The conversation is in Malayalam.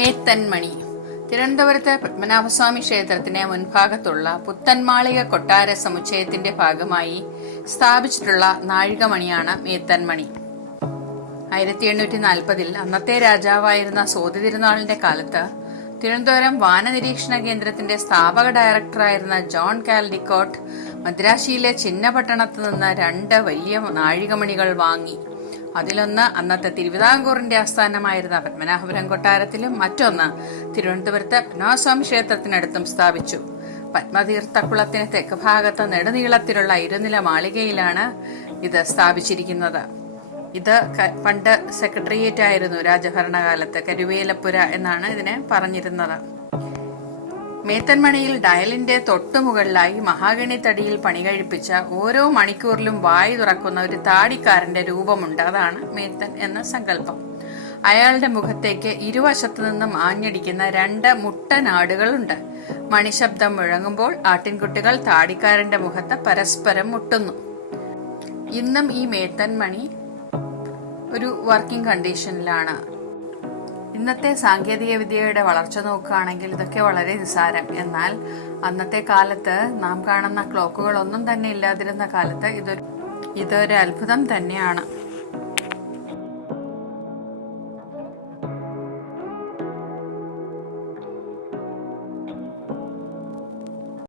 മേത്തൻമണി. തിരുവനന്തപുരത്തെ പത്മനാഭസ്വാമി ക്ഷേത്രത്തിന് മുൻഭാഗത്തുള്ള പുത്തൻമാളിക കൊട്ടാര സമുച്ചയത്തിന്റെ ഭാഗമായി സ്ഥാപിച്ചിട്ടുള്ള നാഴികമണിയാണ് മേത്തൻമണി. ആയിരത്തി എണ്ണൂറ്റി നാൽപ്പതിൽ അന്നത്തെ രാജാവായിരുന്ന സോതി തിരുനാളിന്റെ കാലത്ത് തിരുവനന്തപുരം വാനനിരീക്ഷണ കേന്ദ്രത്തിന്റെ സ്ഥാപക ഡയറക്ടറായിരുന്ന ജോൺ കാൽഡിക്കോട്ട് മദ്രാശിയിലെ ചിന്നപട്ടണത്ത് നിന്ന് രണ്ട് വലിയ നാഴികമണികൾ വാങ്ങി. അതിലൊന്ന് അന്നത്തെ തിരുവിതാംകൂറിന്റെ ആസ്ഥാനമായിരുന്ന പത്മനാഭപുരം കൊട്ടാരത്തിലും മറ്റൊന്ന് തിരുവനന്തപുരത്ത് പത്മനാഭസ്വാമി ക്ഷേത്രത്തിനടുത്തും സ്ഥാപിച്ചു. പത്മതീർത്ഥക്കുളത്തിന് തെക്ക് ഭാഗത്ത് നെടുനീളത്തിലുള്ള ഇരുനില മാളികയിലാണ് ഇത് സ്ഥാപിച്ചിരിക്കുന്നത്. ഇത് പണ്ട് സെക്രട്ടേറിയറ്റ് ആയിരുന്നു രാജഭരണകാലത്ത് കരുവേലപ്പുര എന്നാണ് ഇതിനെ പറഞ്ഞിരുന്നത്. മേത്തൻമണിയിൽ ഡയലിന്റെ തൊട്ടുമുകളിലായി മഹാഗണി തടിയിൽ പണി കഴിപ്പിച്ച ഓരോ മണിക്കൂറിലും വായി തുറക്കുന്ന ഒരു താടിക്കാരന്റെ രൂപമുണ്ട്. അതാണ് മേത്തൻ എന്ന സങ്കല്പം. അയാളുടെ മുഖത്തേക്ക് ഇരുവശത്തു നിന്നും ആഞ്ഞടിക്കുന്ന രണ്ട് മുട്ടനാടുകളുണ്ട്. മണിശബ്ദം മുഴങ്ങുമ്പോൾ ആട്ടിൻകുട്ടികൾ താടിക്കാരന്റെ മുഖത്ത് പരസ്പരം മുട്ടുന്നു. ഇന്നും ഈ മേത്തൻ മണി ഒരു വർക്കിംഗ് കണ്ടീഷനിലാണ് ഇന്നത്തെ സാങ്കേതിക വിദ്യയുടെ വളർച്ച നോക്കുകയാണെങ്കിൽ ഇതൊക്കെ വളരെ നിസ്സാരം. എന്നാൽ അന്നത്തെ കാലത്ത് നാം കാണുന്ന ക്ലോക്കുകളൊന്നും തന്നെ ഇല്ലാതിരുന്ന കാലത്ത് ഇതൊരു ഇതൊരു അത്ഭുതം തന്നെയാണ്.